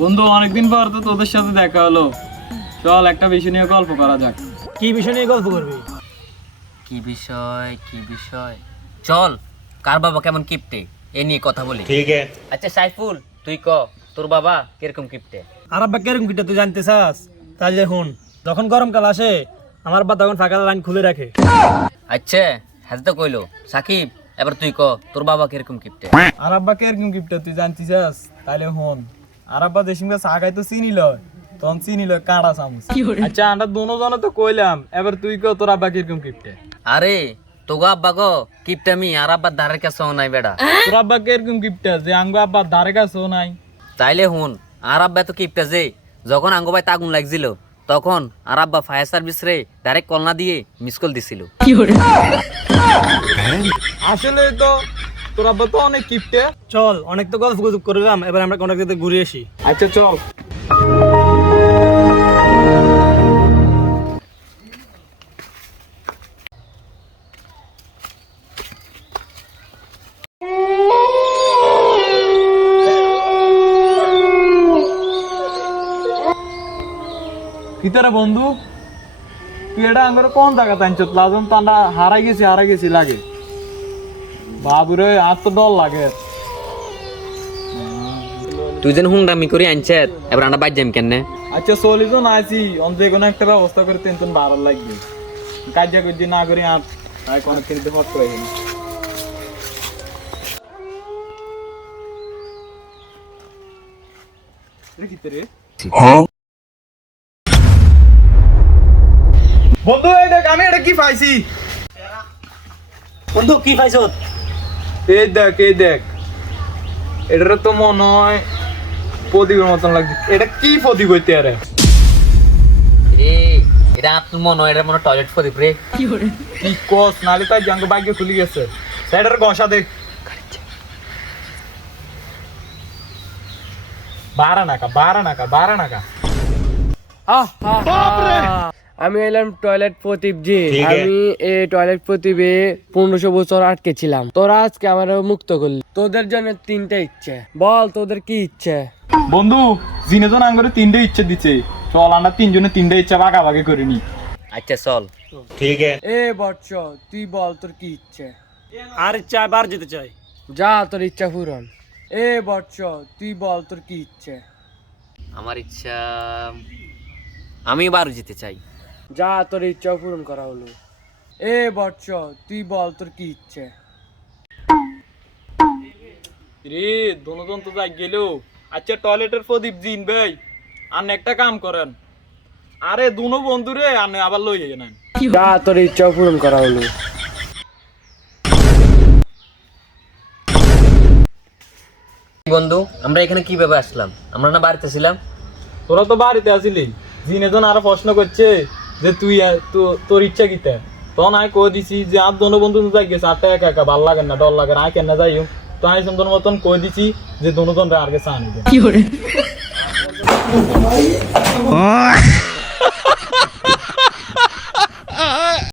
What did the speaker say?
বন্ধু অনেকদিন পর তো তোদের সাথে দেখা হলো, চল একটা বিষয় নিয়ে গল্প করা যাক। কি বিষয় নিয়ে গল্প করবি? কি বিষয় চল, কার বাবা কেমন কিপটে এ নিয়ে কথা বলি। ঠিক আছে। আচ্ছা সাইফুল, তুই ক তোর বাবা কিরকম কিপটে? আর আব্বা কিরকম কিটা তুই জানতে চাস? তাহলে হুন, যখন গরমকাল আসে আমার আব্বা তখন ফাঁকা লাইন খুলে রাখে। আচ্ছা হ্যাঁ তো কইলো। সাকিব, এবার তুই ক তোর বাবা কিরকম কিপটে? আর আব্বা কিরকম গিফট তুই জানতে চাস? তাহলে হন, আর আব্বা যে সঙ্গে চা খাই তো চিনি লয়, তখন চিনি লয় কাঁড়া চামচ। আচ্ছা আমরা দুনো জনে তো কইলাম, এবার তুই ক তোর আব্বা কিরকম গিফটে? আরে তোগো আব্বা গো কিপটামি আর আব্বার ধারের কাছেও নাই বেড়া। তোর আব্বা কিরকম গিফট যে আঙ্গো আব্বার ধারে কাছেও নাই? তাইলে হুন, আর আব্বা তো কিপটা যে যখন আঙ্গো ভাই আগুন লাগছিল তখন আর আব্বা ফায়ার সার্ভিস রে ডাইরেক্ট কল না দিয়ে মিস কল দিছিল। আসলে তো তোর আব্বা তো অনেক গিফটে। চল, অনেক তো গল্প গুজব করলাম, এবার আমরা কোন জায়গাতে ঘুরে আসি। আচ্ছা চল। কিতারে বন্ধু, তুই এটা আঙ্গরে কোন জায়গা টানছত? লাজন তো আমরা হারাই গেছি লাগে। বাবুরে আর তো ডর লাগে। তুই যেন হুংরামি করে আনছে, এবার আমরা বাইর যাম কেন? আচ্ছা চলি তো না আছি, অন যে কোনো একটা ব্যবস্থা করে তেন ভালো লাগবে। কাজা করছি না করি আর তাই কোনো কিনতে হট করে গেলি। বন্ধু আমি এটা কি পাইছি? বন্ধু কি পাইছ? এই দেখ এটা তো মনে হয় প্রদীপের মতন লাগছে। এটা কি প্রদীপ হইতে আরে? এ এটা তোর মনে হয় এটা মনে টয়লেট প্রদীপ রে। কি কস? নালে তাই জাঙ্গ বাইকে খুলে গেছে। সাইডের গসা দেখ। বারা নাকা। আমি এলাম টয়লেট প্রদীপ জি। আমি এই টয়লেট প্রদীপে 1500 বছর আটকে ছিলাম। তোরা আজকে আমার মুক্ত করলি। তোদের জন্য 3টা ইচ্ছে, বল তোদের কি ইচ্ছে? বন্ধু জিনেজন আঙ্গরে 3টে ইচ্ছে দিচ্ছে, চল আমরা 3 জনে 3টে ইচ্ছা ভাগাভাগি করে নি। আচ্ছা চল। এ বৎস, তুই বল তোর কি ইচ্ছে? আর ইচ্ছা বার যেতে চাই। যা তোর ইচ্ছা পূরণ। এ বৎস, তুই বল তোর কি ইচ্ছে? আমার ইচ্ছা আমি বারো যেতে চাই। যা তোর ইচ্ছা পূরণ করা হলো। এ বৎস, তুই বল তোর কি ইচ্ছে? রে দোনোজন তো যাই গেল। আচ্ছা টয়লেটের প্রদীপ জিন ভাই, আর একটা কাম করেন, আরে দুনো বন্ধুরে আনে আবার লই যান। যা তোর ইচ্ছা পূরণ করা হলো। বন্ধু আমরা এখানে কিভাবে আসলাম? আমরা না বাড়িতে ছিলাম। তোরা তো বাড়িতে আসিলি, জিনেজন আরো প্রশ্ন করছে যে তুই তোর ইচ্ছা কিতা। তখন আমি কই দিছি যে আর দোনো বন্ধু যাই গেছে, আটটা একা একা ভাল লাগে না, ডর লাগে না, আয় কেন যাই। তো আমি সুন্দর মতন কই দিছি যে দোনো জন আর গেছে আনিবে।